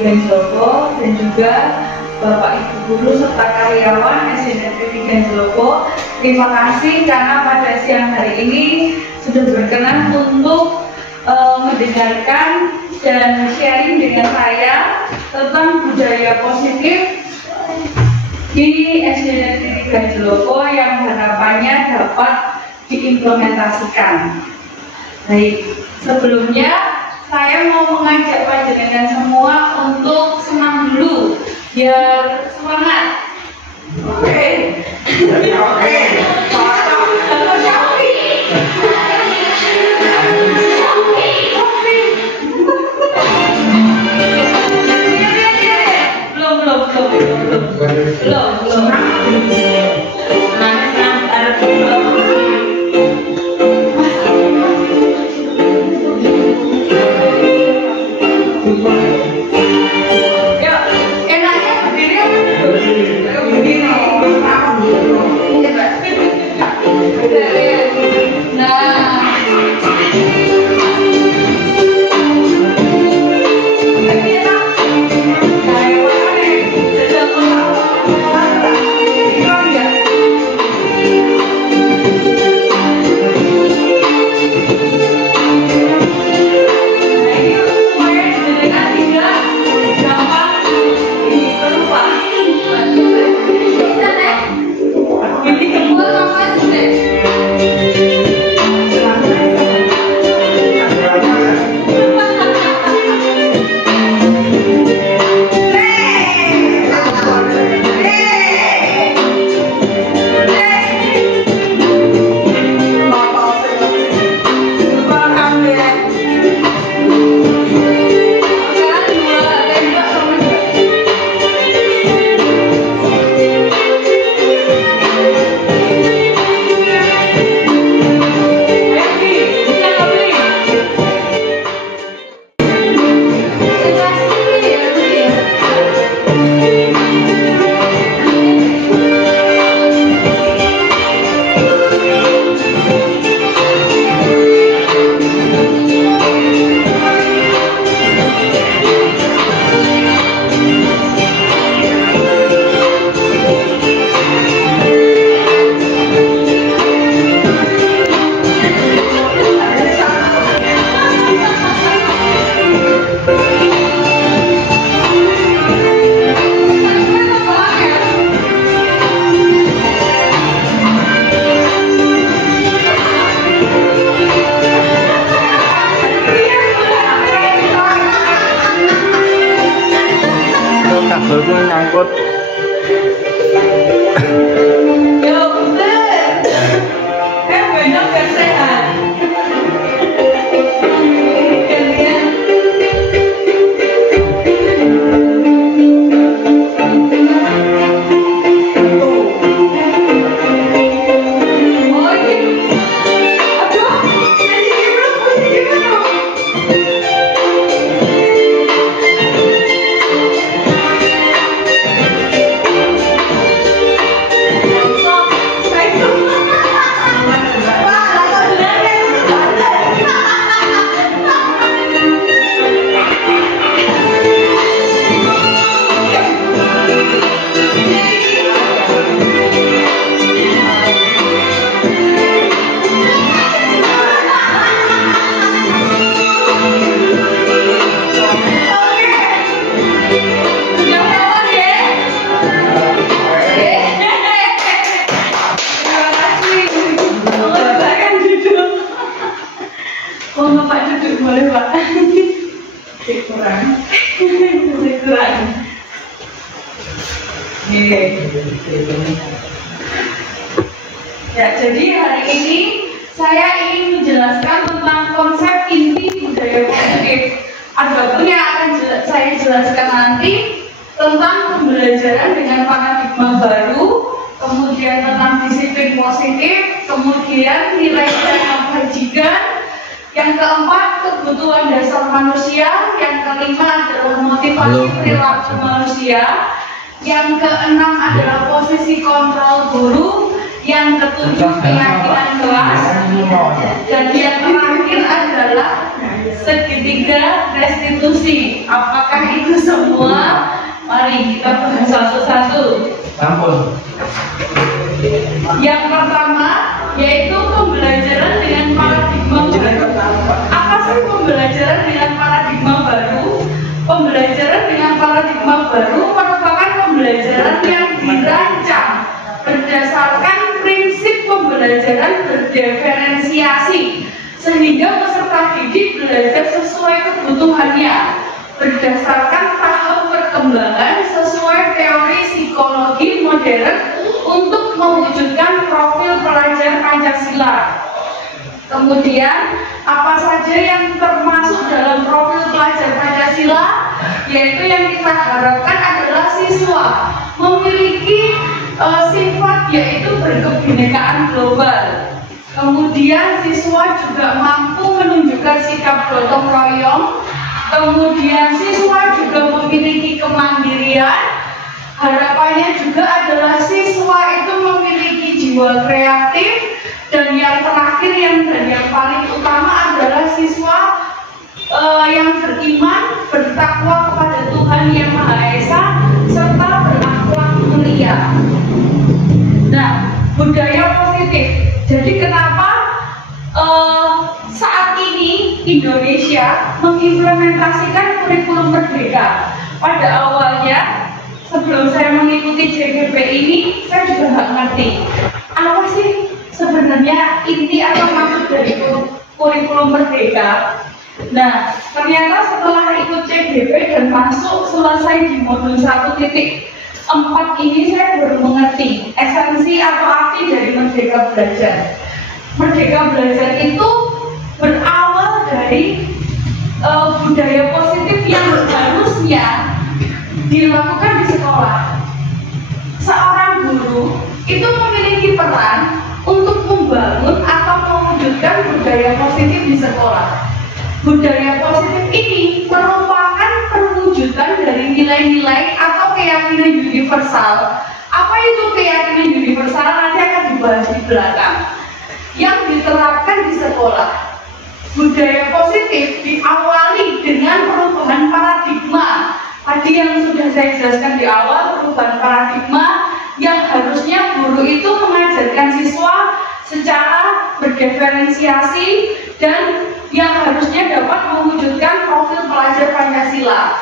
Ganjelopo dan juga Bapak Ibu Guru serta karyawan SDN Ganjelopo. Terima kasih karena pada siang hari ini sudah berkenan untuk mendengarkan dan sharing dengan saya tentang budaya positif di SDN Ganjelopo yang harapannya dapat diimplementasikan. Baik, sebelumnya saya mau mengajak panjenengan semua untuk senam dulu, biar semangat. Oke. Belum. Kabelku nyangkut. Yo, bener. Benar kan sehat. Gantian. Oh ini. Aduh, jadi gimana? Boleh Pak? Kurang. Ya, jadi hari ini saya ingin menjelaskan tentang konsep inti budaya positif. Adapun yang akan saya jelaskan nanti tentang pembelajaran dengan paradigma baru, kemudian tentang disiplin positif, kemudian nilai-nilai kebajikan. Yang keempat, kebutuhan dasar manusia. Yang kelima adalah motivasi perilaku manusia. Yang keenam adalah posisi kontrol guru. Yang ketujuh, keyakinan kelas. Dan yang terakhir adalah segitiga restitusi. Apakah itu semua? Mari kita bahas satu-satu. Ampun. Yang pertama yaitu pembelajaran dengan paradigma baru. Apa sih pembelajaran dengan paradigma baru? Pembelajaran dengan paradigma baru merupakan pembelajaran yang dirancang berdasarkan prinsip pembelajaran berdiferensiasi, sehingga peserta didik belajar sesuai kebutuhannya berdasarkan tahap perkembangan sesuai teori psikologi modern untuk mewujudkan profil pelajar Pancasila. Kemudian, apa saja yang termasuk dalam profil pelajar Pancasila? Yaitu yang kita harapkan adalah siswa memiliki sifat yaitu berkebinekaan global. Kemudian siswa juga mampu menunjukkan sikap gotong royong. Kemudian siswa juga memiliki kemandirian. Harapannya juga adalah siswa itu memiliki jiwa kreatif. Dan yang terakhir dan yang paling utama adalah siswa yang beriman, bertakwa kepada Tuhan Yang Maha Esa, serta berakhlak mulia. Nah, budaya positif. Jadi kenapa saat ini Indonesia mengimplementasikan kurikulum merdeka? Pada awalnya, sebelum saya mengikuti JGP ini, saya juga nggak ngerti apa sih sebenarnya inti atau maksud dari kurikulum merdeka. Nah, ternyata setelah ikut CGP dan masuk selesai di modul 1.4 ini, saya baru mengerti esensi atau arti dari Merdeka Belajar. Merdeka Belajar itu berawal dari budaya positif yang harusnya dilakukan di sekolah. Seorang guru itu memiliki peran untuk membangun atau mewujudkan budaya positif di sekolah. Budaya positif ini merupakan perwujudan dari nilai-nilai atau keyakinan universal. Apa itu keyakinan universal? Nanti akan dibahas di belakang. Yang diterapkan di sekolah. Budaya positif diawali dengan perubahan paradigma. Tadi yang sudah saya jelaskan di awal, perubahan paradigma yang harusnya guru itu mengajarkan siswa secara berdiferensiasi dan yang harusnya dapat mewujudkan profil pelajar Pancasila.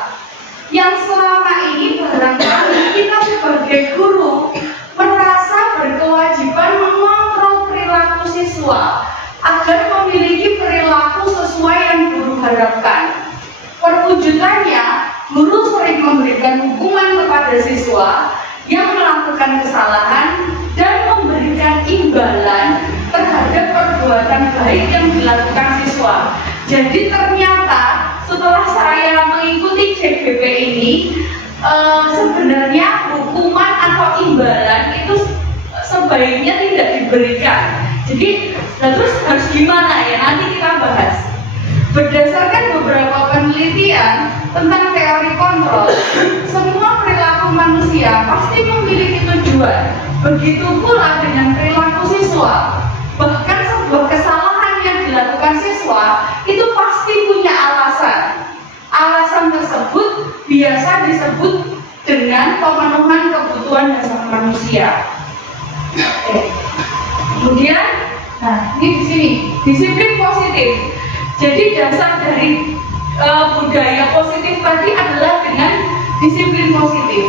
Yang selama ini barangkali kita sebagai guru merasa berkewajiban mengontrol perilaku siswa agar memiliki perilaku sesuai yang guru harapkan. Perwujudannya, guru sering memberikan hukuman kepada siswa yang melakukan kesalahan dan memberikan imbalan terhadap perbuatan baik yang dilakukan siswa. Jadi ternyata setelah saya mengikuti CGP ini, sebenarnya hukuman atau imbalan itu sebaiknya tidak diberikan. Jadi terus harus gimana ya? Nanti kita bahas. Berdasarkan beberapa penelitian tentang teori kontrol, semua perilaku manusia pasti memiliki tujuan. Begitu pula dengan perilaku siswa. Bahkan sebuah kesalahan yang dilakukan siswa itu pasti punya alasan. Alasan tersebut biasa disebut dengan pemenuhan kebutuhan dasar manusia. Kemudian, nah ini di sini disiplin positif. Jadi dasar dari budaya positif tadi adalah dengan disiplin positif.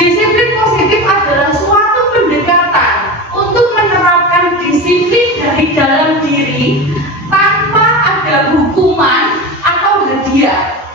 Disiplin positif adalah suatu pendekatan untuk menerapkan disiplin dari dalam diri tanpa ada hukuman atau hadiah.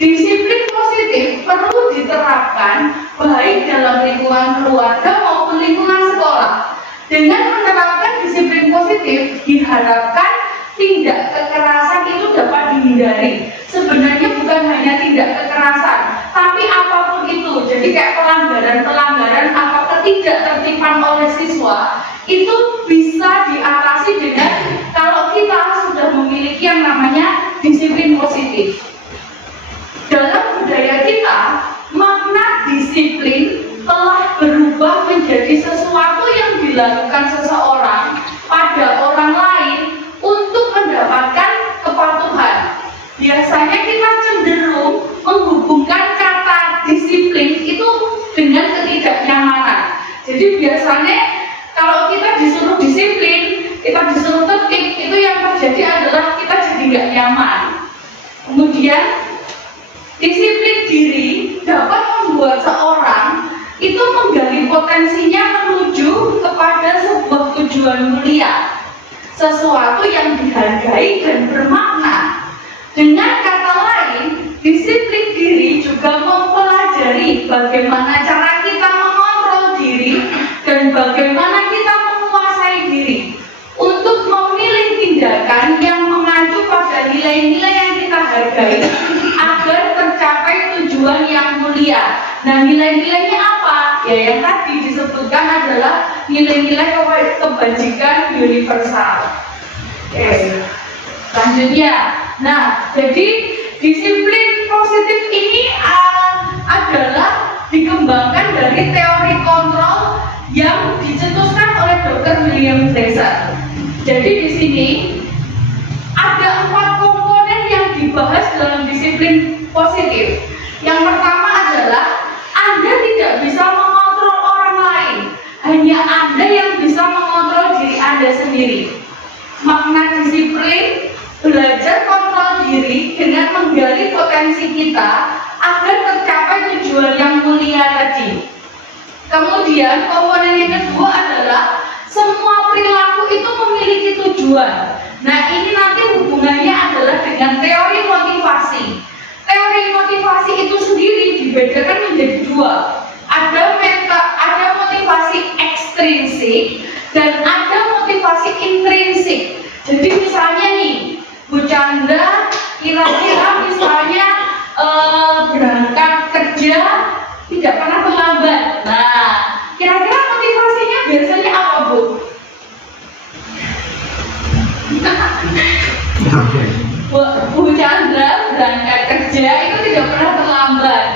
Disiplin positif perlu diterapkan baik dalam lingkungan keluarga maupun lingkungan sekolah. Dengan menerapkan disiplin positif diharapkan tindak kekerasan itu dapat dihindari. Sebenarnya bukan hanya tindak kekerasan, tapi apapun itu. Jadi kayak pelanggaran atau ketidaktertiban oleh siswa itu bisa diatasi dengan kalau kita sudah memiliki yang namanya disiplin positif. Dalam budaya kita, makna disiplin telah berubah menjadi sesuatu yang dilakukan seseorang pada orang lain untuk mendapatkan biasanya kita cenderung menghubungkan kata disiplin itu dengan ketidaknyamanan. Jadi biasanya kalau kita disuruh disiplin, kita disuruh tertib, itu yang terjadi adalah kita jadi nggak nyaman. Kemudian disiplin diri dapat membuat seorang itu menggali potensinya menuju kepada sebuah tujuan mulia, sesuatu yang dihargai dan bermakna. Dengan kata lain, disiplin diri juga mempelajari bagaimana cara kita mengontrol diri dan bagaimana kita menguasai diri untuk memilih tindakan yang mengacu pada nilai-nilai yang kita hargai agar tercapai tujuan yang mulia. Nah, nilai-nilainya apa? Ya, yang tadi disebutkan adalah nilai-nilai kebajikan universal. Oke. Selanjutnya, nah, jadi disiplin positif ini adalah dikembangkan dari teori kontrol yang dicetuskan oleh Dr. William Fraser. Jadi di sini ada 4 komponen yang dibahas dalam disiplin positif. Yang pertama adalah Anda tidak bisa mengontrol orang lain, hanya Anda yang bisa mengontrol diri Anda sendiri. Makna disiplin belajar kontrol diri dengan menggali potensi kita agar tercapai tujuan yang mulia tadi. Kemudian komponen yang kedua adalah semua perilaku itu memiliki tujuan. Nah, ini nanti hubungannya adalah dengan teori motivasi. Teori motivasi itu sendiri dibedakan menjadi 2. Ada motivasi ekstrinsik dan ada motivasi intrinsik. Jadi misalnya nih, Bu Chandra kira-kira misalnya berangkat kerja tidak pernah terlambat. Nah, kira-kira motivasinya biasanya apa, Bu? Bu Chandra berangkat kerja itu tidak pernah terlambat.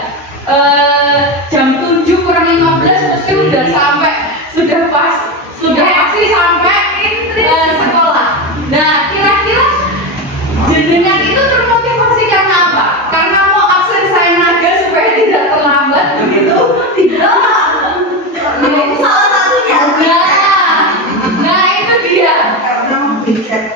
Jam 7 kurang 15 mesti sudah sampai, sudah pasti sampai sekolah. Nah, kira-kira jenengan itu termotivasi karena apa? Karena mau absen saya naga supaya tidak terlambat begitu? Tidak. Nah, itu salah satunya. Nah itu dia.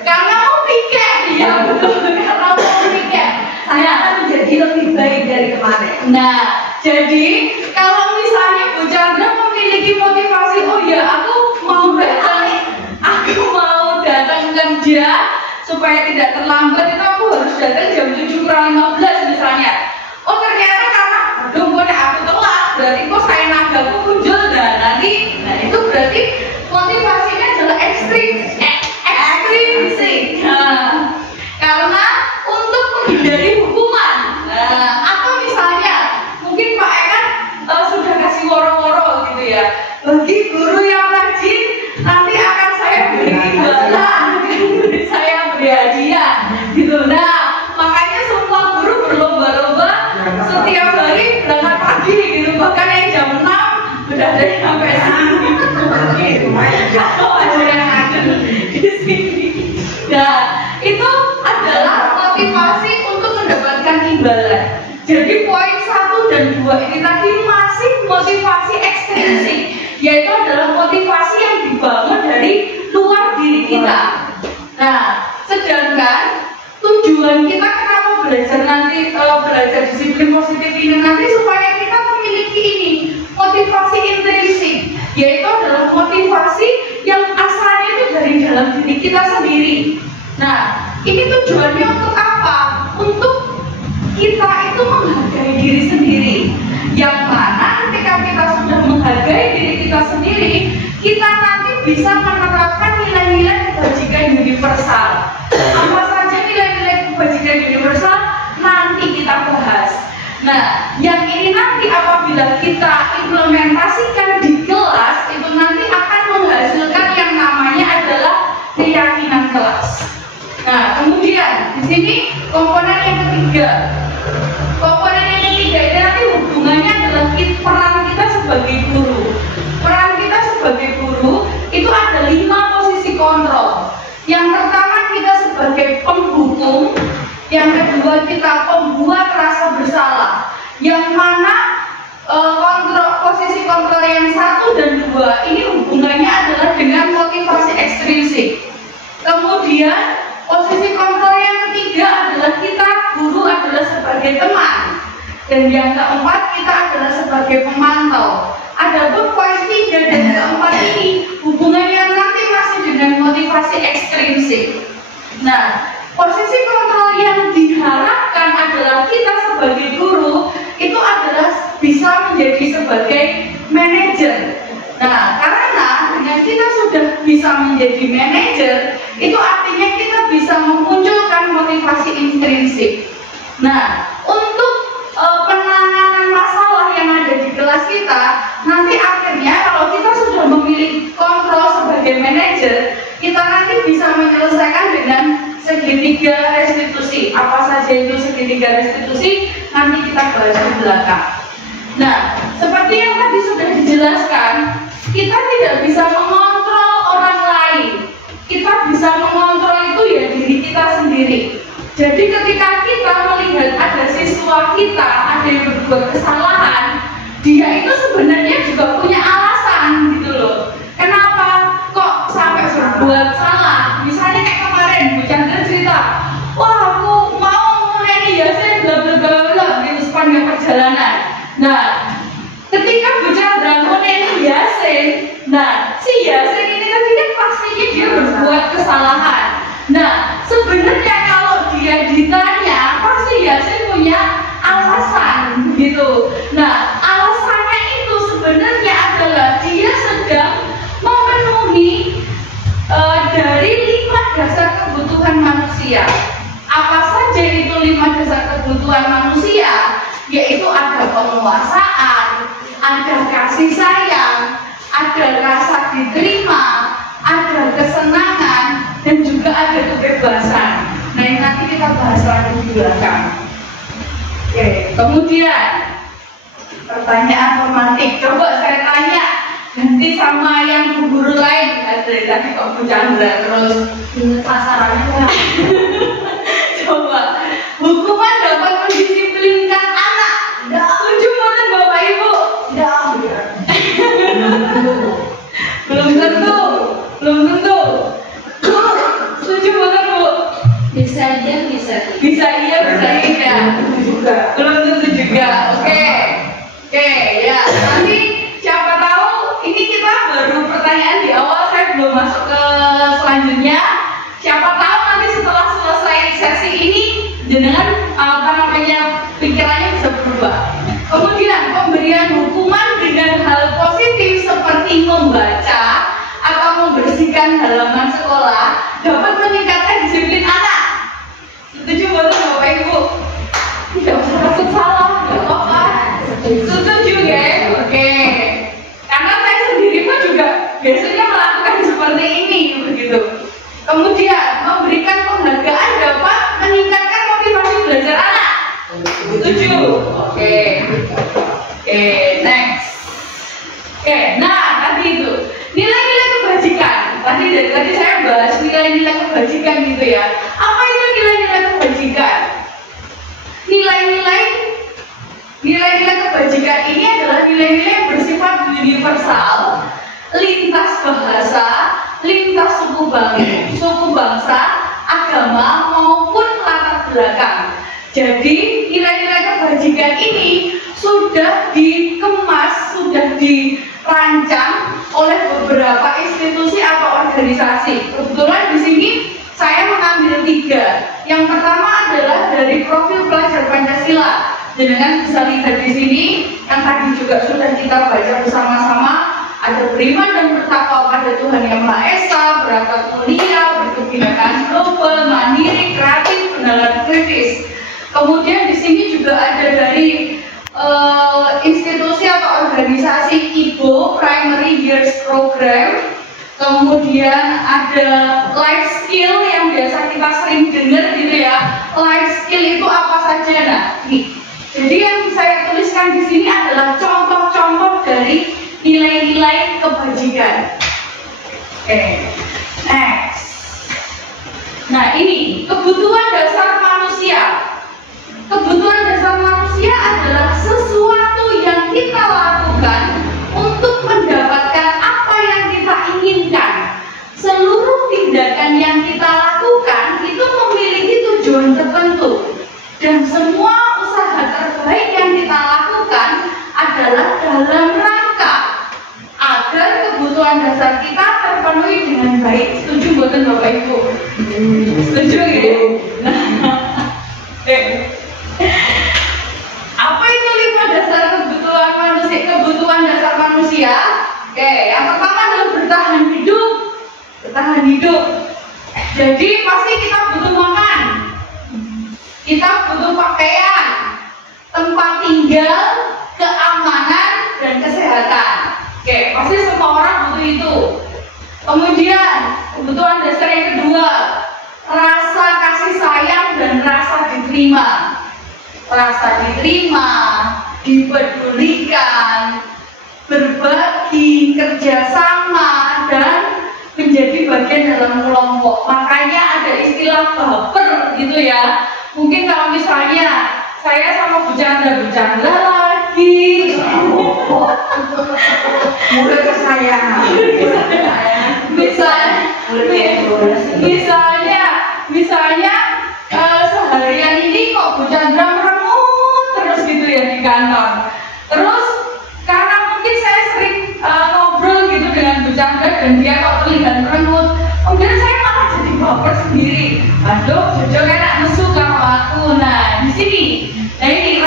Karena mau piket. Iya betul. Karena mau piket. Saya akan menjadi lebih baik dari kemarin. Nah, jadi kalau misalnya Bu Chandra memiliki motivasi, oh ya aku mau datang kerja supaya tidak terlambat, itu aku harus datang jam 7 kurang 15 misalnya. Oh ternyata karena aduh gue aku telat, berarti kok saya nagaku muncul dan nanti, nah itu berarti motivasinya adalah ekstrinsik. Karena untuk menghindari hukuman. Atau misalnya mungkin Pak Ekan sudah kasih woro-woro gitu ya, bagi guru yang rajin nanti akan saya beri imbalan, saya beri hadiah gitu. Nah, makanya semua guru berlomba-lomba setiap hari berangkat pagi gitu, bahkan yang jam 6 udah ada yang sampai sini. Ada yang ada di sini. Nah, itu adalah motivasi untuk mendapatkan imbalan. Jadi poin 1 dan 2 ini tadi masih motivasi ekstrinsik, yaitu adalah motivasi yang dibangun dari luar diri kita. Nah, sedangkan tujuan kita kenapa belajar disiplin positif ini nanti supaya kita memiliki ini motivasi intrinsik, yaitu adalah motivasi yang asalnya itu dari dalam diri kita sendiri. Nah, ini tujuannya untuk apa? Untuk kita itu menghargai diri sendiri, yang mana ketika kita sudah menghargai diri kita sendiri, kita nanti bisa menerapkan nilai-nilai kebajikan universal. Apa saja nilai-nilai kebajikan universal nanti kita bahas. Nah, yang ini nanti apabila kita implementasikan di kelas, itu nanti akan menghasilkan yang namanya adalah keyakinan kelas. Nah, kemudian di sini komponen yang ketiga. Komponen yang ketiga ini nanti hubungannya adalah peran kita sebagai guru. Peran kita sebagai guru itu ada 5 posisi kontrol. Yang pertama kita sebagai penghukum, yang kedua jiwa kita pembuat rasa bersalah, yang mana posisi kontrol yang 1 dan 2 ini hubungannya adalah dengan motivasi ekstrinsik. Kemudian posisi kontrol yang ketiga adalah kita guru adalah sebagai teman, dan yang keempat kita adalah sebagai pemantau. Adapun poin 3 dan keempat ini hubungannya nanti masih dengan motivasi ekstrinsik. Nah, posisi kontrol yang diharapkan adalah kita sebagai guru itu adalah bisa menjadi sebagai manajer. Nah, karena dengan kita sudah bisa menjadi manajer, itu artinya kita bisa memunculkan motivasi intrinsik. Nah, untuk penanganan masalah yang ada di kelas kita, nanti akhirnya kalau kita sudah memilih kontrol sebagai manajer, kita nanti bisa menyelesaikan dengan segitiga restitusi. Apa saja itu segitiga restitusi, nanti kita bahas di belakang. Nah, seperti yang tadi sudah dijelaskan, kita tidak bisa mengontrol orang lain. Kita bisa mengontrol itu ya diri kita sendiri. Jadi ketika kita melihat ada siswa kita, ada yang berbuat kesalahan, dia itu sebenarnya juga punya alasan gitu loh. Kenapa kok sampai berbuat salah? Misalnya kayak kemarin Bu Chandra cerita, wah aku mau mulai Yasin bla bla bla bla gitu sepanjang perjalanan. Nah, ketika Bu Chandra mulai Yasin, nah si Yasin ini kan pastinya dia berbuat kesalahan. Nah, sebenarnya kalau dia ditanya, pasti Yasin punya alasan gitu. Nah, alasannya itu sebenarnya adalah dia sedang memenuhi dari 5 dasar kebutuhan manusia. Apa saja itu 5 dasar kebutuhan manusia? Yaitu ada penguasaan, ada kasih sayang, ada rasa diterima, ada kesenangan, dan juga ada kebebasan. Nah, ini nanti kita bahas lagi di belakang. Oke, kemudian pertanyaan formatif. Coba saya tanya ganti sama yang guru lain. Dari tadi kok Bu Chandra terus sasarannya kan? Coba, hukuman dapat mendisiplinkan anak. Setuju bukan Bapak Ibu? Belum tentu. Setuju bukan Bu? Bisa iya, bisa tidak. Belum tentu juga. Oke, ya. Nanti siapa tahu ini kita baru pertanyaan di awal, saya belum masuk ke selanjutnya. Siapa tahu nanti setelah selesai sesi ini dengan pikirannya bisa berubah. Kemudian pemberian hukuman dengan hal positif seperti membaca atau membersihkan halaman sekolah dapat meningkatkan disiplin anak. Setuju betul Bapak Ibu? Tidak usah takut salah, tidak apa-apa. Setuju ya? Oke. Karena saya sendiri pun juga biasanya melakukan seperti ini begitu. Kemudian memberikan penghargaan dapat meningkatkan motivasi belajar anak. Setuju? Oke, next. Nah tadi itu nilai-nilai kebajikan. Tadi saya bahas nilai-nilai kebajikan gitu ya. Apa itu nilai-nilai kebajikan? Nilai-nilai kebajikan ini adalah nilai-nilai yang bersifat universal, lintas bahasa, lintas suku bangsa, agama maupun latar belakang. Jadi nilai-nilai kebajikan ini sudah dikemas, sudah dirancang oleh beberapa institusi atau organisasi. Kebetulan di sini saya mengambil 3. Yang pertama adalah dari profil pelajar Pancasila. Jenengan bisa lihat di sini yang tadi juga sudah kita baca bersama-sama. Ada beriman dan bertakwa pada Tuhan Yang Maha Esa, berakhlak mulia, berkebinekaan global, mandiri, kreatif, benaran kritis. Kemudian di sini juga ada dari institusi atau organisasi IBO Primary Years Program. Kemudian ada life skill yang biasa kita sering dengar gitu ya. Life skill itu apa saja? Nah, jadi yang saya tuliskan di sini adalah contoh-contoh dari nilai-nilai kebajikan. Next. Nah, ini kebutuhan dasar manusia. belum tertentu. Dan semua usaha terbaik yang kita lakukan adalah dalam rangka agar kebutuhan dasar kita terpenuhi dengan baik. Setuju buatan Bapak Ibu? Setuju ya? Nah, apa itu 5 dasar kebutuhan manusia? Kebutuhan dasar manusia. Oke, yang pertama adalah bertahan hidup. Bertahan hidup. Jadi pasti kita butuh makan, kita butuh pakaian, tempat tinggal, keamanan, dan kesehatan. Oke, pasti semua orang butuh itu. Kemudian kebutuhan dasar yang kedua, rasa kasih sayang dan rasa diterima. Rasa diterima, dipedulikan, berbagi, kerjasama, dan menjadi bagian dalam kelompok. Makanya ada istilah baper gitu ya. Mungkin kalau misalnya saya sama Bu Chandra lagi murid kesayangan. Misalnya seharian ini kok Bu Chandra meremut terus gitu ya di kantor. Terus karena mungkin saya sering ngobrol gitu dengan Bu Chandra dan dia kok terlihat meremut, kemudian saya malah jadi baper sendiri. Aduh, Jojo enak nesu kalau aku. Nah, di sini, nah ini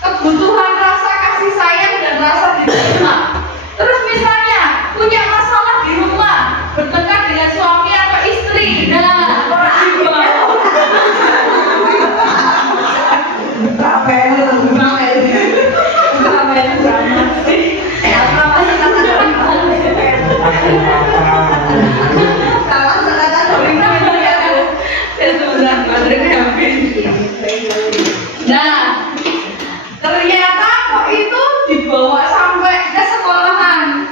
kebutuhan rasa kasih sayang dan rasa diterima. Terus misalnya punya masalah di rumah, bertengkar dengan suami atau istri. Nah, nah, ternyata kok itu dibawa sampai ke sekolahan,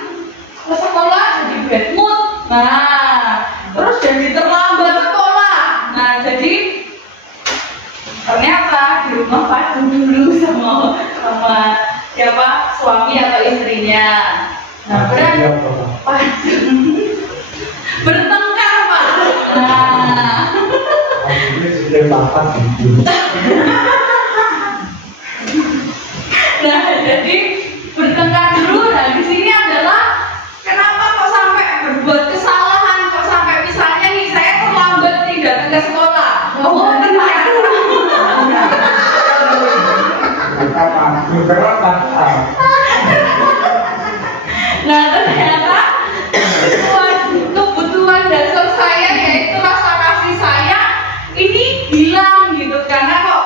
ke sekolah jadi bad mood. Nah, terus jadi terlambat sekolah. Nah, jadi ternyata di rumah padu dulu sama siapa, suami atau istrinya. Nah, bertengkar Pak. Nah, jadi bertengkar dulu. Nah, di sini adalah kenapa kok sampai berbuat kesalahan, kok sampai misalnya nih saya terlambat tidak ke sekolah. Oh, ternyata. Nah, ternyata kebutuhan dasar saya yaitu rasa kasih sayang ini hilang gitu, karena kok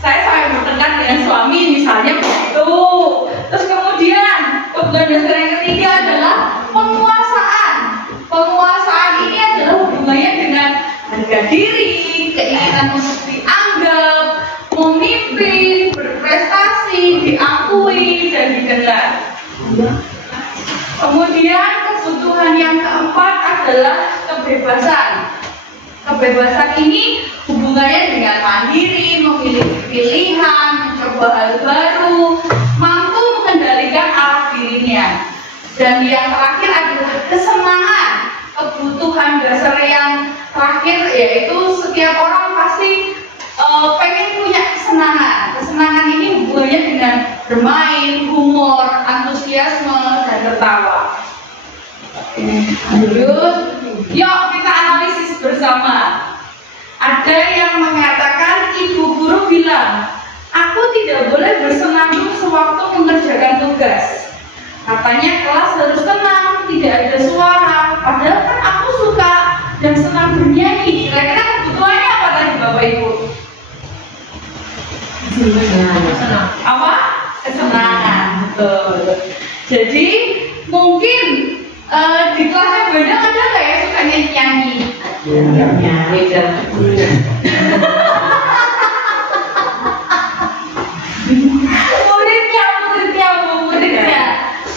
saya sampai bertengkar dengan suami misalnya begitu. Terus kemudian kebutuhan dasar yang ketiga adalah penguasaan. Penguasaan ini adalah hubungannya dengan harga diri, keinginan untuk dianggap, memimpin, berprestasi, diakui, dan didengar. Kemudian kebutuhan yang keempat adalah kebebasan. Kebebasan ini hubungannya dengan mandiri, memilih pilihan, mencoba hal baru, mampu mengendalikan arah dirinya. Dan yang terakhir adalah kesenangan. Kebutuhan dasar yang terakhir yaitu setiap orang pasti pengen punya kesenangan. Kesenangan ini hubungannya dengan bermain, humor, antusiasme, dan tertawa. Lanjut, yuk kita analisis bersama. Ada yang mengatakan ibu guru bilang, aku tidak boleh bersenandung sewaktu mengerjakan tugas. Katanya kelas harus tenang, tidak ada suara. Padahal kan aku suka dan senang bernyanyi. Kira-kira kebutuhannya apa tadi Bapak Ibu? Apa? Kesenangan. Betul. Jadi mungkin di kelasnya beda ada nggak ya suka nyanyi?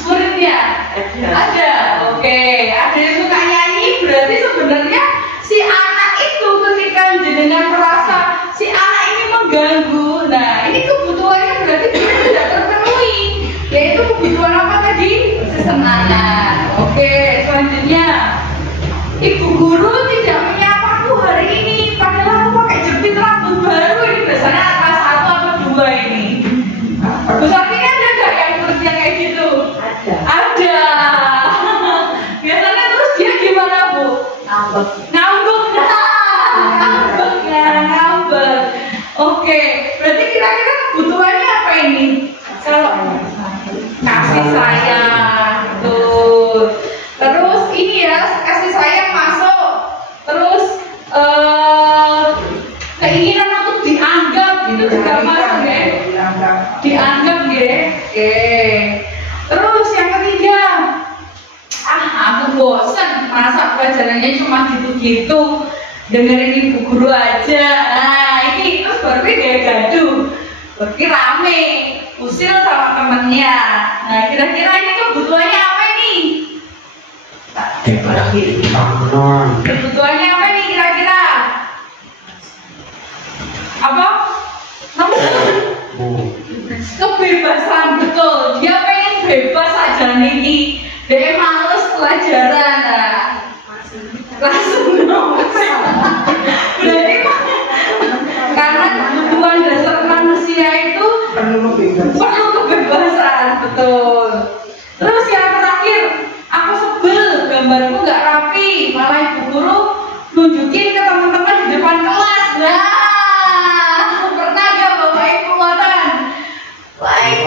Muridnya ada. Oke, ada yang suka nyanyi. Berarti sebenarnya si anak itu ketika jenengan merasa si anak ini mengganggu, nah ini kebutuhannya berarti tidak terpenuhi, yaitu kebutuhan apa tadi? Kesenangan. Oke, selanjutnya ibu guru tidak menyapaku hari ini, padahal aku pakai jepit rambut Oke, berarti kira-kira kebutuhannya apa ini? Kalau kasih sayang, betul. Terus ini ya, kasih sayang masuk. Terus keinginan untuk dianggap itu juga masuk ya. Dianggap ya. Oke. Terus yang ketiga, aku bosan masa pelajarannya cuma gitu-gitu, dengerin ibu guru aja. Nah ini terus baru dia gaduh, berarti rame, usil sama temennya. Nah kira-kira ini kebutuhannya apa nih? Kebutuhannya apa nih kira-kira? Apa? Kebebasan, betul. Dia pengen bebas aja nih. Dia males pelajaran. Nah, langsung berarti karena kebutuhan dasar manusia itu perlu kebebasan, betul. Terus yang terakhir, aku sebel gambarku nggak rapi, malah ibu guru nunjukin ke teman-teman di depan kelas. Nah, pernah gak bapak ibu ngotan? Baik.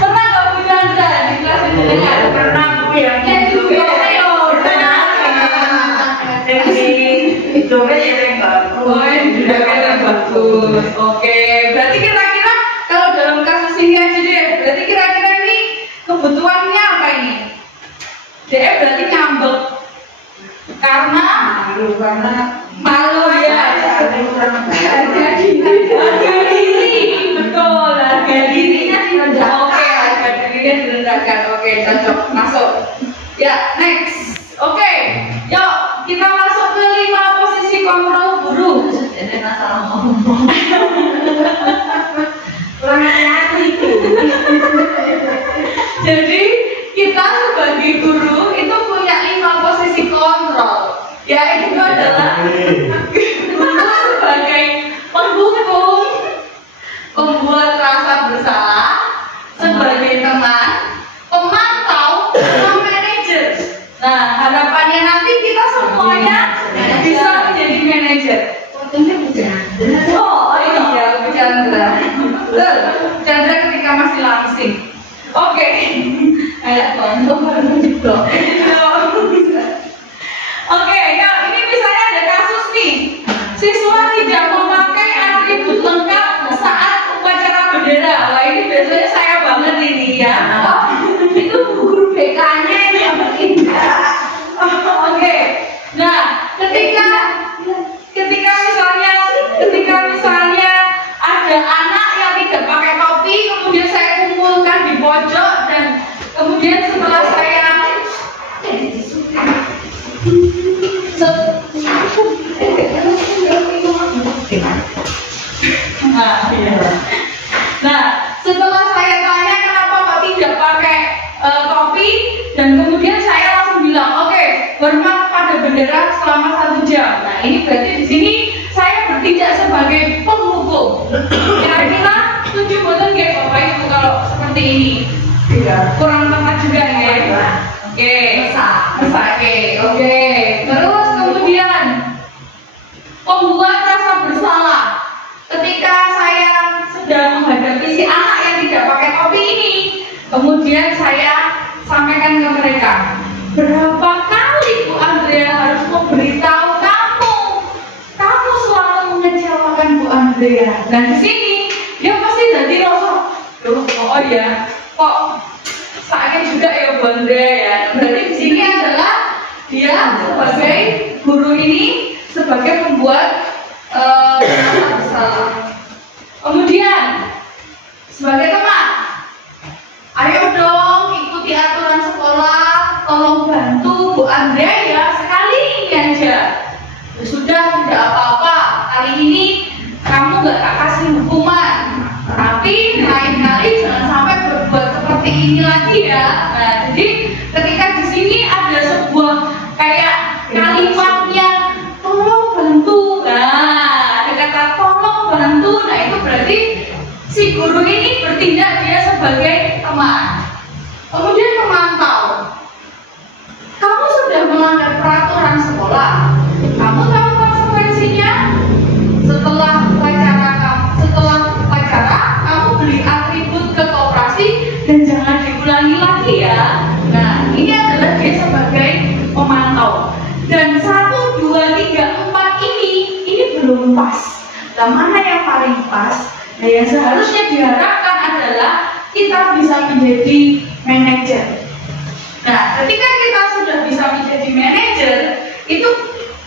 Pernah gak Bu Chandra di kelas itu dengar? Pernah Bu ya? Juga ayo itu yang bagus. Oke, berarti kira-kira kalau dalam kasus ini aja deh, berarti kira-kira ini kebutuhannya apa ini? Dia berarti ngambek karena malu ya, harga diri, betul, harga dirinya direndahkan. Oke, harga dirinya direndahkan. Oke, cocok, masuk. Ya, next. Oke, yuk kita masuk ke 5 posisi kontrol guru. Jadi masalah ngomong. Jadi kita sebagai guru itu punya 5 posisi kontrol. Yaitu adalah guru sebagai penghukum, pembuat rasa bersalah, sebagai teman, pemantau, sama manajer. Nah, harapannya nanti kita semuanya bisa menjadi manajer. Oh iya, Bu Chandra. Chandra ketika masih langsing. Oke. Kayak tonton baru juga. Oke, ya ini misalnya ada kasus nih. Siswa tidak memakai atribut lengkap saat upacara bendera. Wah ini biasanya saya banget ini ya. Oh, itu guru BK-nya ini yang bertindak. Oke. Nah, ketika misalnya ada anak yang tidak pakai topi, kemudian saya kumpulkan di pojok dan kemudian setelah saya setelah saya tanya kenapa kok tidak pakai topi, dan kemudian saya langsung bilang, oke, hormat pada bendera selama 1 jam. Nah ini berarti di sini saya bertindak sebagai penghukum. Kira-kira setuju betul nggak Bapak Ibu kalau seperti ini? Kurang tepat juga ya. Oke, oke. Terus kemudian pembuat rasa bersalah. Ketika saya sedang menghadapi si anak yang tidak pakai topi ini, kemudian saya sampaikan ke mereka, berapa kali Bu Andrea harus memberitahu kamu selalu mengecewakan Bu Andrea. Nah di sini dia pasti jadi rasa, oh ya, kok sakit juga ya Bu Andrea ya. Berarti di sini adalah dia sebagai guru ini sebagai pembuat bersalah. Kemudian sebagai teman, ayo dong ikuti aturan sekolah, tolong bantu Bu Andrea ya sekali ini aja. Sudah tidak apa-apa, kali ini kamu gak kasih hukuman, tapi lain kali jangan sampai berbuat seperti ini lagi ya. Nah, jadi ketika di sini ada sebuah kayak kalimatnya tolong bantu. Nah, ada kata tolong bantu. Nah, itu berarti si guru ini bertindak dia teman. Kemudian memantau. Kamu sudah melanggar peraturan sekolah. Kamu tahu konsekuensinya? Setelah upacara, kamu beli atribut ke koperasi dan jangan diulangi lagi ya. Nah, ini adalah dia sebagai pemantau. Dan 1, 2, 3, 4 ini belum pas. Nah, mana yang paling pas? Nah, yang seharusnya diharapkan adalah kita bisa menjadi manajer. Nah, ketika kita sudah bisa menjadi manajer, itu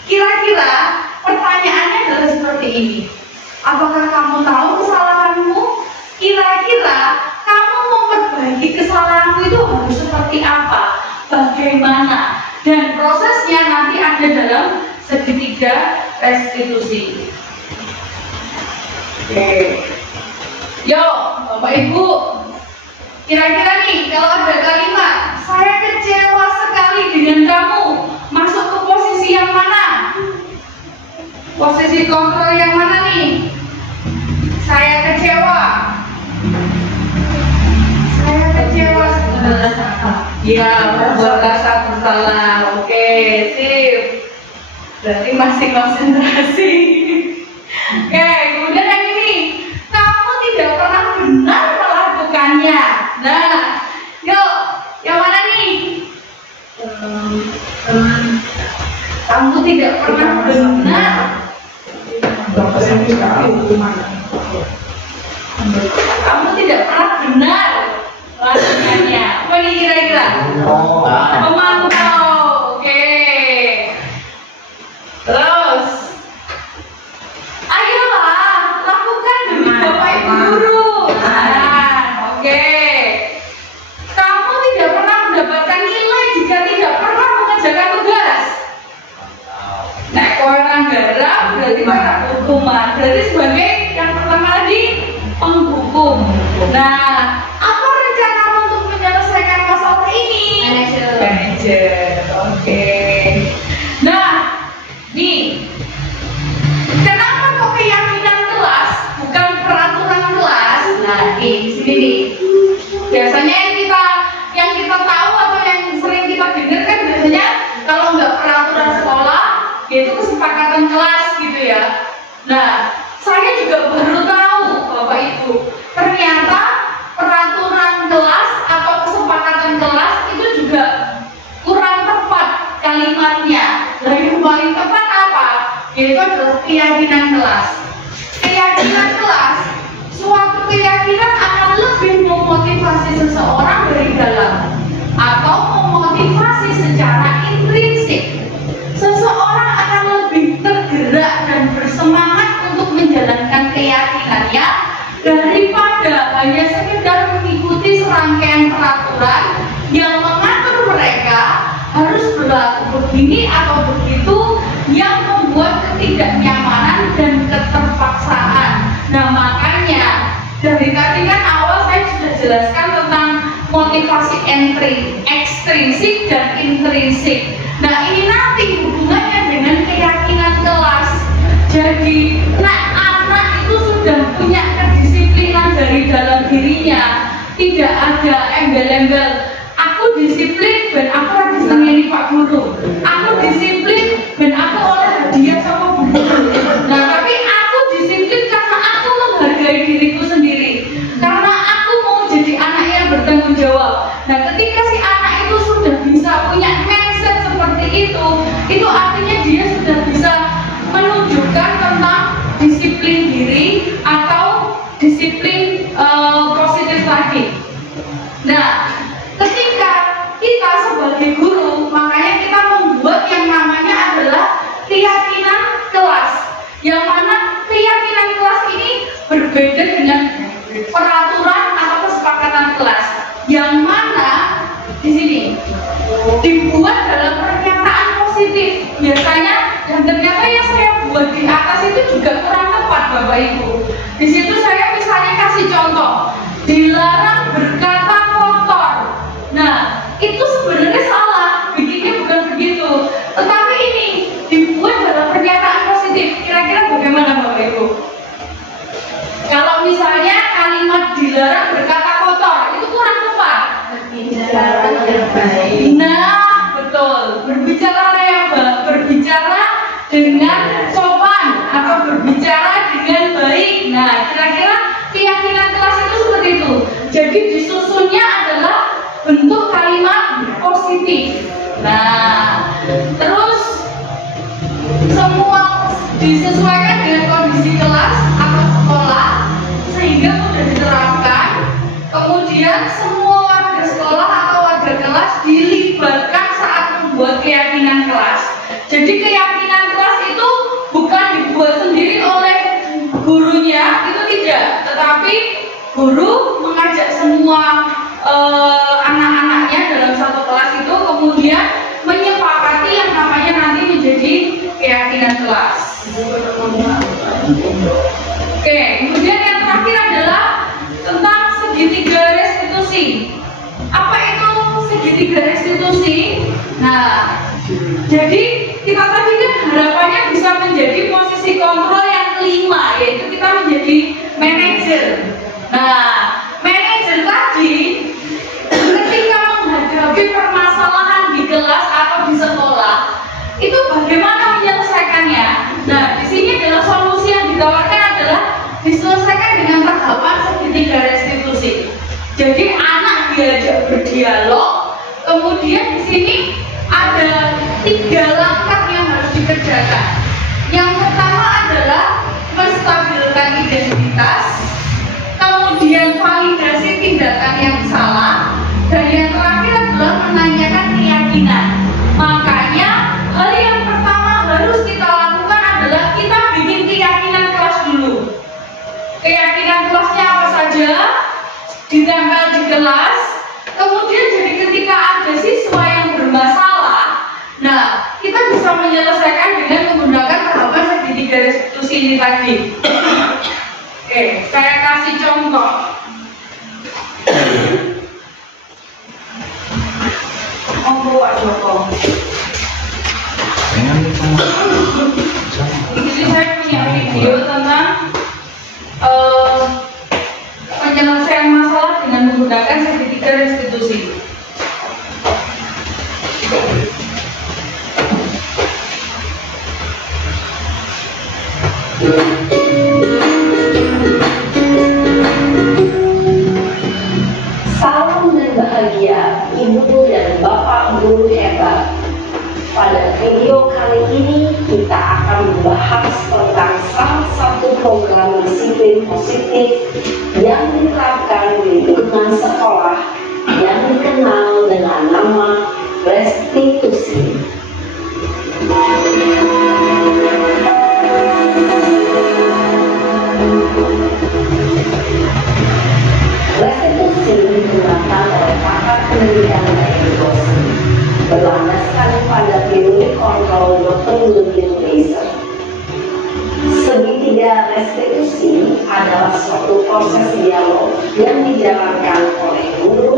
kira-kira pertanyaannya adalah seperti ini. Apakah kamu tahu kesalahanmu? Kira-kira kamu memperbaiki kesalahanmu itu harus seperti apa? Bagaimana? Dan prosesnya nanti ada dalam segitiga restitusi. Oke. Yuk, Bapak Ibu. Kira-kira nih, kalau ada kalimat, saya kecewa sekali dengan kamu, masuk ke posisi yang mana? Posisi kontrol yang mana nih? Saya kecewa. Saya kecewa. Ya, berbuat rasa bersalah. Oke, sip. Berarti masih konsentrasi. Oke, kemudian yang ini, kamu tidak pernah benar melakukannya. Nah, yuk, yang mana nih? Kamu tidak pernah benar. Kamu tidak pernah benar melakukannya. Apa nih kira-kira? Memantau. Oke. Terus, ayolah lakukan demi Bapak Ibu guru. Nah, oke. Kamu tidak pernah mendapatkan nilai jika tidak pernah mengerjakan tugas. Nah, orang garap berarti para hukuman. Berarti sebagai yang pertama tadi penghukum. Nah, apa rencana untuk menyelesaikan masalah ini? Manajer. Oke. Nah, nih, kenapa kok keyakinan kelas bukan peraturan kelas? Nah, di sini nih. Biasanya yang kita tahu atau yang sering kita dengar kan biasanya kalau nggak peraturan sekolah, yaitu kesepakatan kelas gitu ya. Nah, saya juga baru tahu Bapak Ibu, ternyata peraturan kelas atau kesepakatan kelas itu juga kurang tepat kalimatnya. Nah, yang paling tepat apa? Yaitu adalah keyakinan kelas. Keyakinan kelas, suatu keyakinan akan lebih memotivasi seseorang dari dalam atau memotivasi secara intrinsik. Seseorang akan lebih tergerak dan bersemangat untuk menjalankan keyakinannya daripada hanya sekedar mengikuti serangkaian peraturan yang mengatur mereka harus berlaku begini atau begitu, yang membuat ketidaknyamanan dan keterpaksaan. Nah, makanya dari tadi kan awal saya sudah jelaskan tentang motivasi ekstrinsik dan intrinsik. Nah, ini nanti hubungannya dengan keyakinan kelas. Jadi, anak itu sudah punya kedisiplinan dari dalam dirinya. Tidak ada embel-embel, aku disiplin dan aku lagi senengin Pak Guru. Aku disiplin dan aku oleh hadiah sama Bu Guru. Nah, tapi aku disiplin karena aku menghargai diriku sendiri. Karena aku mau jadi anak yang bertanggung jawab. Nah, ketika si anak itu sudah bisa punya mindset seperti itu artinya dia sudah bisa menunjukkan tentang disiplin diri atau disiplin positif tadi. Nah, ketika kita sebagai guru, makanya kita membuat yang namanya adalah keyakinan kelas. Yang mana keyakinan kelas ini berbeda dengan peraturan atau kesepakatan kelas. Yang mana di sini dibuat dalam pernyataan positif. Biasanya dan ternyata yang saya buat di atas itu juga kurang tepat, Bapak Ibu. Di situ saya misalnya kasih contoh, dilarang berkata kotor. Nah, itu sebenarnya salah, bikinnya bukan begitu. Tetapi ini dibuat dalam pernyataan positif. Kira-kira bagaimana, Bapak Ibu? Kalau misalnya kalimat dilarang berkata kotor, itu kurang tepat. baik. Nah, betul. Berbicara dengan sopan atau berbicara dengan baik. Nah, kira-kira keyakinan kelas itu seperti itu. Jadi disusunnya adalah bentuk kalimat positif. Nah, terus semua disesuaikan dengan kondisi kelas atau sekolah sehingga mudah diterapkan. Kemudian semua warga sekolah atau warga kelas dilibatkan saat membuat keyakinan kelas. Jadi keyakinan kelas itu bukan dibuat sendiri oleh gurunya, itu tidak, tetapi guru mengajak semua anak-anaknya dalam satu kelas itu kemudian menyepakati yang namanya nanti menjadi keyakinan kelas. Oke, kemudian yang terakhir adalah tentang segitiga restitusi. Apa itu segitiga restitusi? Nah, jadi kita tadi kan harapannya bisa menjadi posisi kontrol yang kelima, yaitu kita menjadi manajer. Nah, manajer tadi ketika menghadapi permasalahan di kelas atau di sekolah, itu bagaimana menyelesaikannya? Nah, di sini adalah solusi yang ditawarkan adalah diselesaikan dengan tahapan segitiga restitusi. Jadi anak diajak berdialog, kemudian di sini ada 3 langkah yang harus dikerjakan. Yang pertama adalah menstabilkan identitas, kemudian validasi tindakan yang salah, dan yang terakhir adalah menanyakan keyakinan. Makanya hal yang pertama harus kita lakukan adalah kita bikin keyakinan kelas dulu. Keyakinan kelasnya apa saja? Ditempel di kelas. Kemudian jadi ketika ada siswa yang bermasalah, nah kita bisa menyelesaikan dengan menggunakan tahapan segitiga restitusi ini tadi. Oke, saya kasih contoh. Pak Joko. Ini saya punya video tentang penyelesaian masalah dengan menggunakan segitiga restitusi. Salam dan bahagia Ibu dan Bapak guru hebat. Pada video kali ini kita akan membahas tentang salah satu program disiplin positif yang diterapkan di lingkungan sekolah yang dikenal dengan nama restitusi. Restitusi digunakan oleh pakar pendidikan dan dosen berlandaskan pada teori kontrol Dr. Ludwig Leiser. Segitiga restitusi adalah suatu proses dialog yang dijalankan oleh guru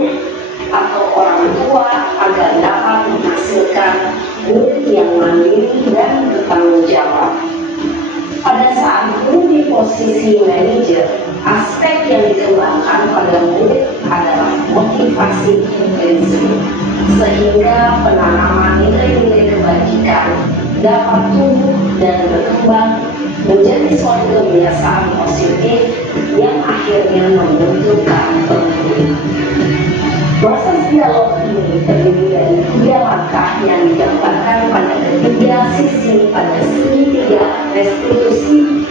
atau orang tua agar dapat menghasilkan murid yang mandiri dan bertanggung jawab. Pada saat guru di posisi manajer, aspek yang dikembangkan pada murid adalah motivasi intrinsik, sehingga penanaman nilai-nilai kebajikan dapat tumbuh dan berkembang menjadi suatu kebiasaan positif yang akhirnya membentuk karakter murid. Proses dialog ini terdiri dari 3 langkah yang digambarkan pada ketiga sisi pada segitiga restitusi.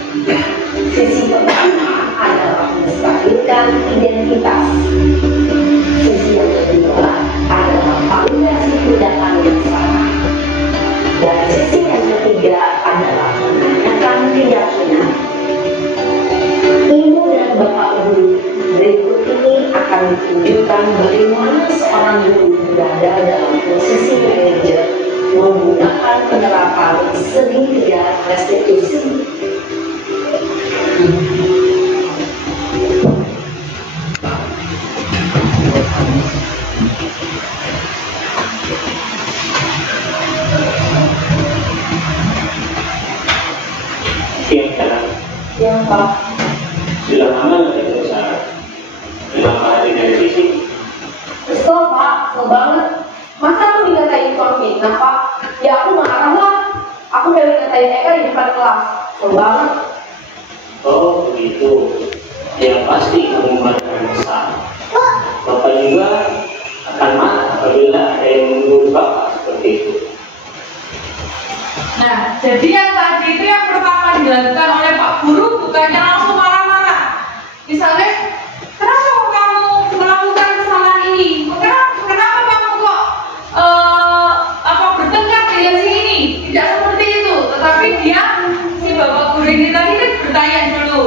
Sisi pertama adalah menstabilkan identitas. Sisi yang kedua adalah validasi tindakan yang salah. Dan sisi yang ketiga adalah menanyakan keyakinan. Ibu dan Bapak guru, berikut ini akan ditunjukkan bagaimana seorang guru berada dalam posisi manajer menggunakan penerapan segitiga restitusi. Ya, Pak. Sudah lama nggak berusaha? Berapa hari dari sini? Kesel, Pak. Kesel banget. kelas. Banget. Oh begitu. Ya pasti kamu melakukan kesalahan. Bapak juga akan marah apabila ada yang menuduh Bapak seperti itu. Nah, jadi yang tadi itu yang pertama dilakukan oleh Pak Guru bukannya langsung marah-marah. Misalnya, kenapa kamu melakukan kesalahan ini? Kenapa kamu kok bertengkar dengan si ini? Tidak seperti itu. Tetapi dia, si Bapak Guru ini tadi kan bertanya dulu,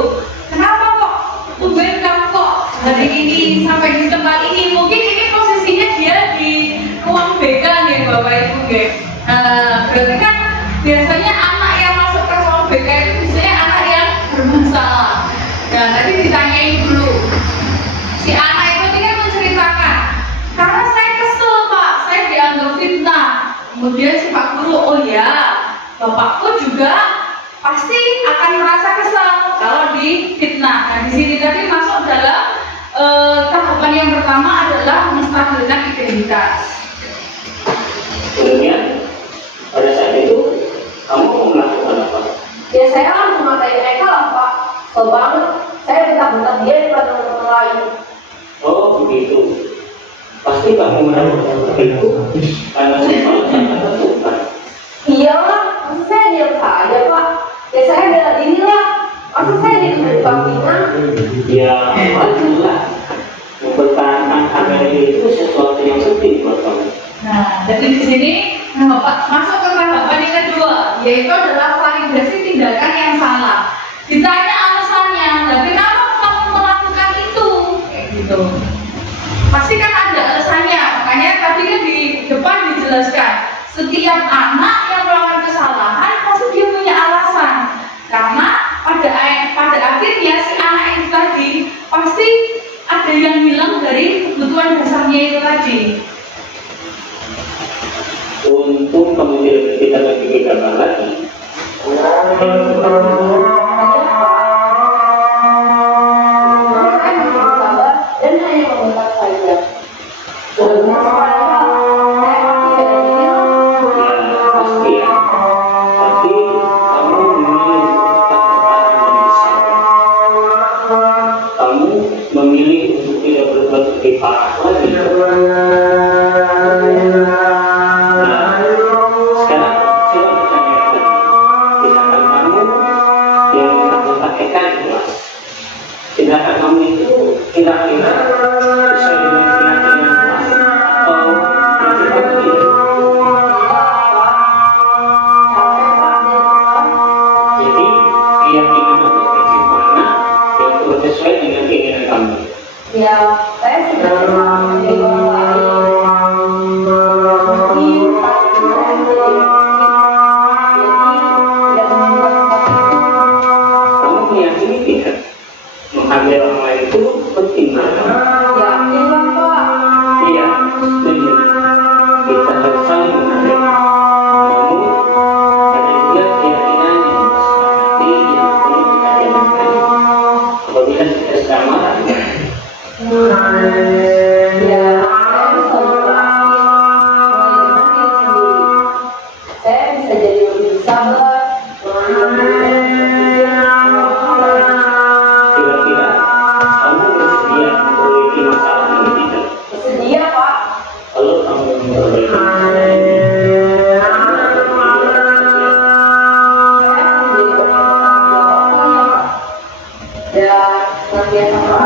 kenapa kok tumben kamu kok hari ini sampai di tempat ini? Mungkin ini posisinya dia di ruang BK nih Bapak Ibu guys. Berarti kan biasanya anak yang masuk ke ruang BK itu biasanya anak yang bermasalah. Nah, tadi ditanyain dulu. Si anak itu kan menceritakan, karena saya kesel Pak, saya dianggap fitnah. Kemudian si Pak Guru, oh ya, Bapakku juga pasti akan merasa kesal kalau difitnah. Nah, di sini tadi masuk dalam tahapan yang pertama adalah menstabilkan identitas. Kemudian pada saat itu kamu melakukan apa? Ya saya langsung matain Eka lah Pak. Banget. Saya bentak-bentak dia di depan teman-teman lain. Oh begitu. Pasti kamu melakukan itu karena semua sangat terbuka. Iya lah, masa saya diam saja Pak. Ya saya bela diri lah. Masa saya di depan pinang. Ya alhamdulillah. Mempertahankan harga diri itu sesuatu yang penting buat kamu. Nah, jadi di sini Bapak masuk ke tahapan yang kedua, yaitu adalah validasi tindakan yang salah. Ditanya alasannya, nah kenapa kamu melakukan itu? Kayak gitu. Pasti kan ada alasannya, makanya tadi kan di depan dijelaskan, setiap anak yang melakukan kesalahan pasti dia punya alasan. Karena pada akhirnya si anak itu tadi pasti ada yang hilang dari kebutuhan dasarnya itu tadi. Untung kamu tidak berpikir-pikirkan lagi. Dan hanya meminta saja. Pasti ya. Tapi kamu memilih tetap bertahan dan bersabar. Kamu memilih untuk tidak berbuat lebih parah lagi. Tindakan kamu itu kira-kira bisa dengan keras atau tidak? Jadi keyakinan atau prinsip mana yang sesuai dengan keinginan kamu? Ya, saya sudah menjadi orang lain. Kamu meyakini tidak? Menghargai orang lain itu penting banget. Yakin lah Pak. Iya, setuju. Kita harus saling menghargai. Namun, ada juga keyakinan yang disepakati yang perlu kita jalankan. Apabila kita sedang marah, Ya, saya bisa saya bisa jadi lebih sabar. kira-kira kamu bersedia memperbaiki masalah ini tidak? Bersedia Pak. Kalau kamu memperbaiki masalah ini, Saya menjadi orang yang bertanggung jawab Pak. Dan senantiasa Pak.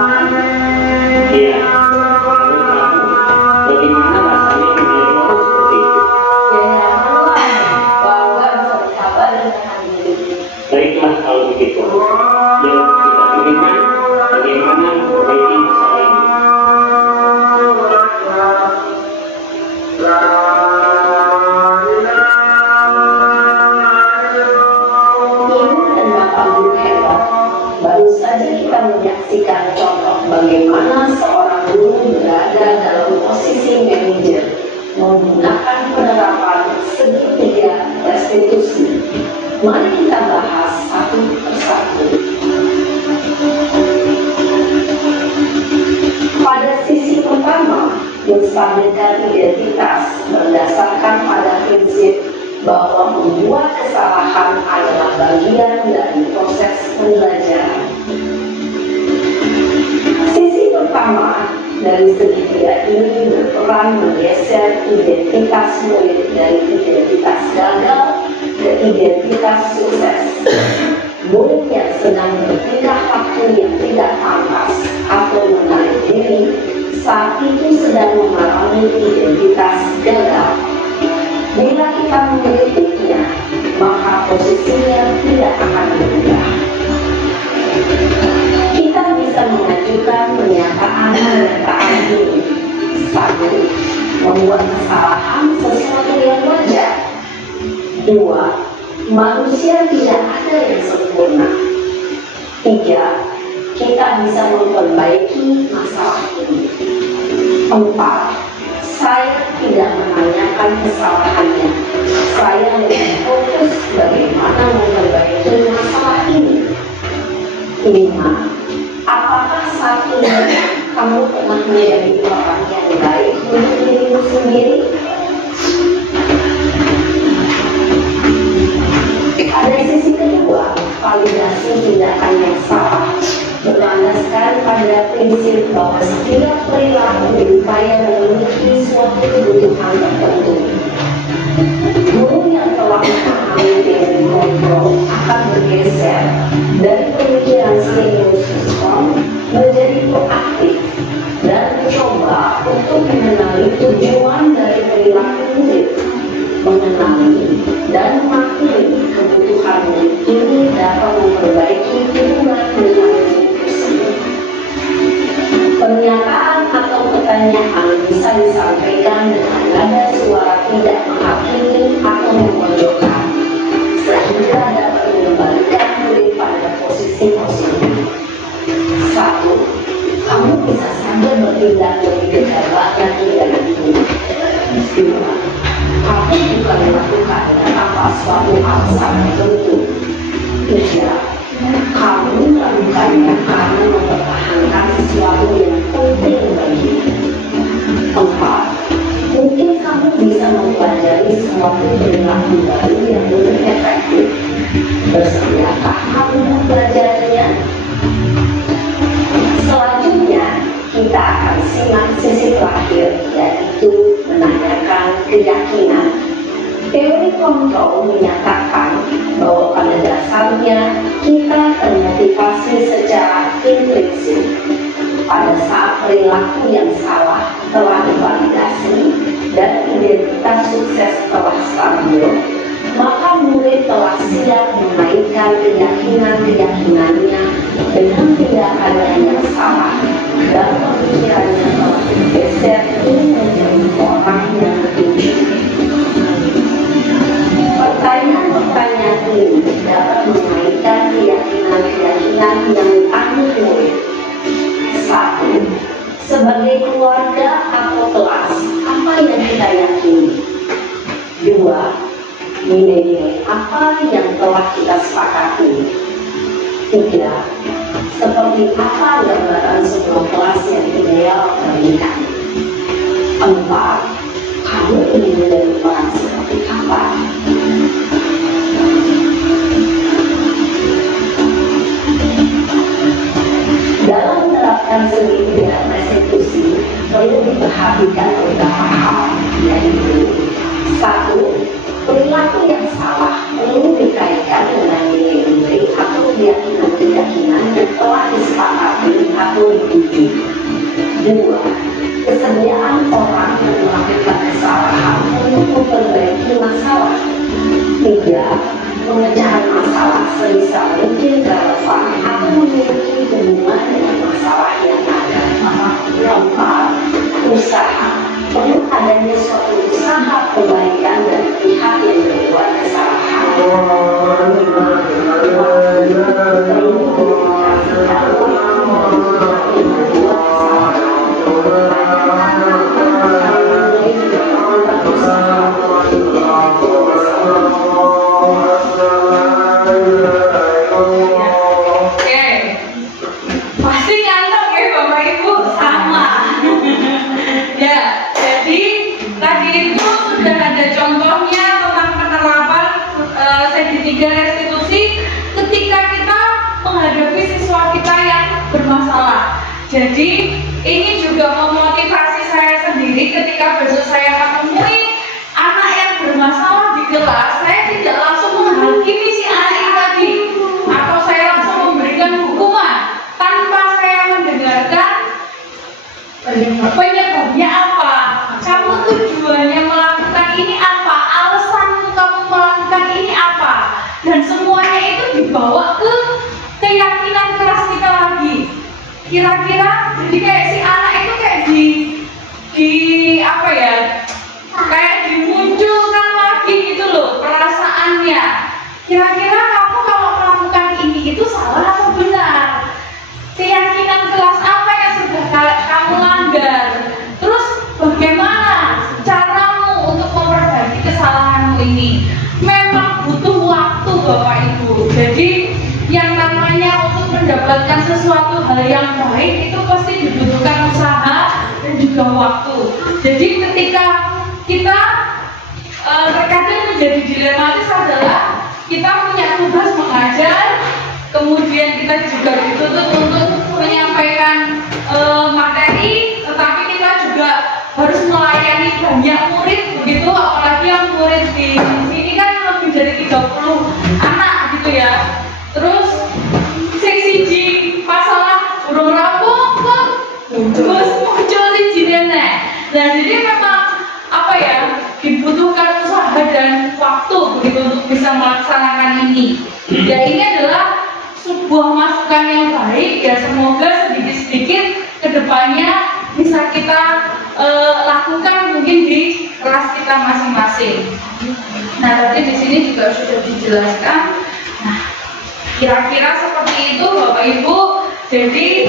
iya. Menurut kamu, bagaimana rasanya menjadi orang seperti itu? Ya nyaman lah. Bangga bisa bersabar dan menahan diri. Baiklah kalau begitu. Yang kita inginkan bagaimana memperbaiki masalah ini. Ibu dan Bapak Guru hebat. Baru saja kita menyaksikan contoh bagaimana seorang guru berada dalam posisi manajer menggunakan penerapan segitiga restitusi. Mari kita bahas satu persatu. Pada sisi pertama, menstabilkan identitas berdasarkan pada prinsip bahwa membuat kesalahan adalah bagian dari proses pembelajaran. Sisi pertama dari segitiga ini berperan menggeser identitas murid dari identitas gagal ke identitas sukses. Murid yang sedang bertingkah laku yang tidak pantas atau menarik diri saat itu sedang mengalami identitas gagal. Bila kita mengkritiknya, maka posisinya tidak akan berubah. Kita bisa mengajukan pernyataan ini. 1. Membuat kesalahan sesuatu yang wajar. 2. Manusia tidak ada yang sempurna. 3. Kita bisa memperbaiki masalah ini. 4. Saya tidak menanyakan kesalahannya. Saya lebih fokus bagaimana memperbaiki masalah ini. 5. Apakah saat ini kamu pernah menjadi orang yang baik untuk dirimu sendiri? Ada sisi kedua, validasi tindakan yang salah, berlandaskan pada prinsip bahwa setiap perilaku berupaya memenuhi suatu kebutuhan tertentu. Guru yang telah memahami teori kontrol akan bergeser dari pemikiran stimulus respon menjadi proaktif dan mencoba untuk mengenali tujuan dari perilaku murid, mengenali dan memaknai kebutuhan murid ini dapat memperbaiki hubungan dengan murid tersebut. Pernyataan atau pertanyaan bisa disampaikan dengan nada suara tidak menghakimi atau memojokkan, sehingga dapat mengembalikan murid pada posisi positif. 1. Kamu bisa saja bertindak lebih gegabah dari itu. 2. Kamu bukan melakukannya tanpa suatu alasan tertentu. 3. Kamu melakukannya karena mempertahankan sesuatu yang penting bagimu. 4. Mungkin kamu bisa mempelajari suatu perilaku baru yang lebih efektif. Bersediakah kamu mempelajarinya? Selanjutnya, kita akan simak sisi terakhir, yaitu menanyakan keyakinan. Teori kontrol menyatakan bahwa pada dasarnya kita termotivasi secara intrinsik. Pada saat perilaku yang salah telah divalidasi dan identitas sukses telah stabil, maka murid telah siap menaikkan keyakinan-keyakinannya dengan tindakannya yang salah dan pemikirannya telah bergeser ingin menjadi orang yang bertujuan. Pertanyaan-pertanyaan ini dapat menaikkan keyakinan-keyakinan yang dianut murid. 1. Sebagai keluarga atau kelas, apa yang kita yakini? 2. Nilai-nilai apa yang telah kita sepakati? 3. Seperti apa gambaran sebuah kelas yang ideal bagi kami? 4. Kamu ingin menjadi orang seperti apa? Dalam menerapkan segitiga restitusi perlu diperhatikan beberapa hal, yaitu 1. Perilaku yang salah perlu dikaitkan dengan nilai-nilai atau keyakinan-keyakinan yang telah disepakati atau dituju. 2. Kesediaan orang yang melakukan kesalahan untuk memperbaiki masalah. 3. Pemecahan masalah sebisa mungkin relevan atau memiliki hubungan dengan masalah yang ada. 4. Usaha. Perlu adanya suatu usaha perbaikan dari pihak yang berbuat kesalahan. 5. Perlu dikomunikasikan waktu yang berbuat kesalahan. Pasti nyantap ya Bapak Ibu, sama. Ya, jadi tadi itu sudah ada contohnya tentang penerapan Jadi ini juga memotivasi saya sendiri ketika besok saya menemui anak yang bermasalah di kelas, saya tidak langsung menghakimi si anak ini tadi, atau saya langsung memberikan hukuman tanpa saya mendengarkan penyebabnya apa, kamu tujuannya melakukan ini apa, alasan kamu melakukan ini apa, dan semuanya itu dibawa ke keyakinan keras kita lagi. Kira-kira jadi kayak si anak itu kayak di apa ya, kayak dimunculkan lagi gitu loh perasaannya. Kira-kira kamu kalau melakukan ini itu salah atau benar, keyakinan kelas apa yang sudah kamu langgar, terus bagaimana caramu untuk memperbaiki kesalahanmu ini. Memang butuh waktu Bapak Ibu. Jadi yang namanya untuk mendapatkan sesuatu hal yang baik itu pasti dibutuhkan usaha dan juga waktu. Jadi ketika kita terkadang menjadi dilematis adalah kita punya tugas mengajar, kemudian kita juga dituntut untuk menyampaikan materi, tetapi kita juga harus melayani banyak murid begitu, apalagi yang murid di sini kan lebih dari 30 anak gitu ya. Terus siji masalah burung rampung kok terus muncul siji nenek. Nah jadi memang apa ya, dibutuhkan usaha dan waktu begitu untuk bisa melaksanakan ini. Ya ini adalah sebuah masukan yang baik ya, semoga sedikit-sedikit kedepannya bisa kita lakukan mungkin di kelas kita masing-masing. Nah tadi di sini juga sudah dijelaskan. Nah kira-kira seperti itu Bapak Ibu. Jadi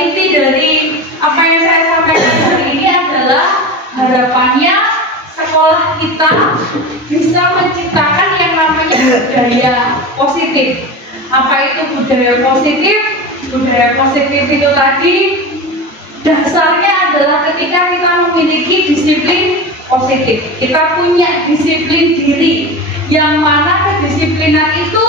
inti dari apa yang saya sampaikan hari ini adalah harapannya sekolah kita bisa menciptakan yang namanya budaya positif. Apa itu budaya positif? Budaya positif itu tadi dasarnya adalah ketika kita memiliki disiplin positif. Kita punya disiplin diri, yang mana kedisiplinan itu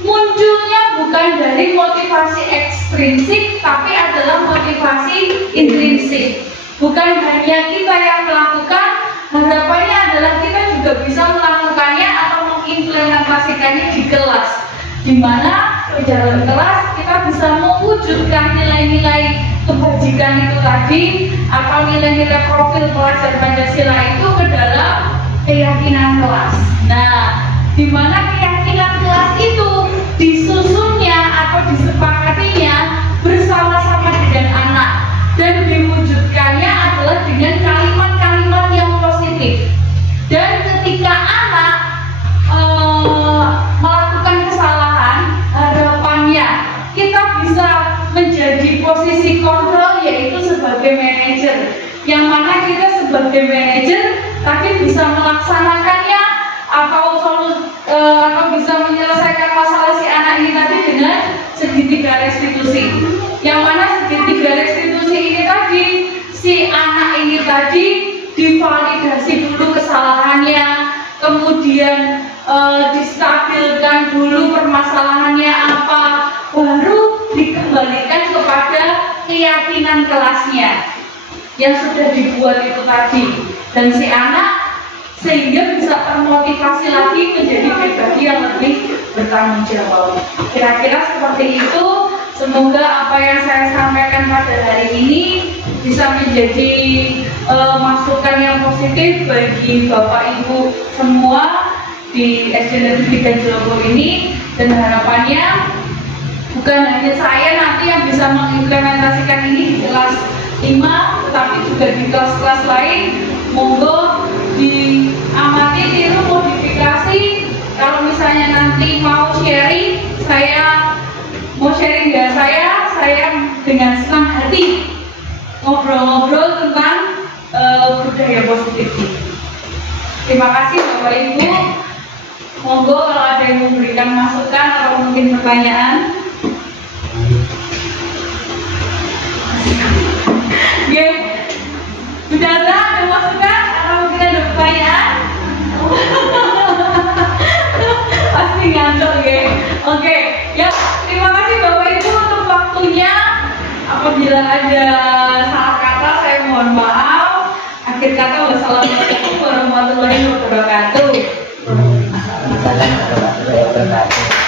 munculnya bukan dari motivasi ekstrinsik, tapi adalah motivasi intrinsik. Bukan hanya kita yang melakukan, harapannya adalah kita juga bisa melakukannya atau mengimplementasikannya di kelas, di mana di dalam kelas kita bisa mewujudkan nilai-nilai kebajikan itu tadi, atau nilai-nilai profil pelajar Pancasila itu ke dalam keyakinan kelas. Nah, di mana keyakinan kelas itu disusunnya atau disepakatinya bersama-sama dengan anak, dan diwujudkannya adalah dengan kalimat-kalimat yang positif. Dan ketika anak melakukan kesalahan, harapannya kita bisa menjadi posisi kontrol, yaitu sebagai manajer, yang mana kita sebagai manajer tadi bisa melaksanakannya atau bisa menyelesaikan masalah si anak ini tadi dengan segitiga restitusi, yang mana segitiga restitusi ini tadi si anak ini tadi divalidasi dulu kesalahannya, kemudian distabilkan dulu permasalahannya apa, baru dikembalikan kepada keyakinan kelasnya yang sudah dibuat itu tadi, dan si anak sehingga bisa termotivasi lagi menjadi pribadi yang lebih bertanggung jawab. Kira-kira seperti itu. Semoga apa yang saya sampaikan pada hari ini bisa menjadi masukan yang positif bagi Bapak Ibu semua di SD Negeri Ganjlogo ini, dan harapannya bukan hanya saya nanti yang bisa mengimplementasikan ini di kelas 5, tetapi juga di kelas-kelas lain. Monggo diamati, tiru, modifikasi. Kalau misalnya nanti mau sharing, saya mau sharing ya, saya dengan senang hati ngobrol-ngobrol tentang budaya positif ini. Terima kasih Bapak Ibu. Monggo kalau ada yang memberikan masukan atau mungkin pertanyaan. Oke, sudah ada masukan atau mungkin ada pertanyaan? Pasti ngantuk ya. Oke, ya terima kasih Bapak Ibu untuk waktunya. Apa Apabila ada salah kata saya mohon maaf. Akhir kata wassalamualaikum warahmatullahi wabarakatuh. Waalaikumsalam warahmatullahi wabarakatuh.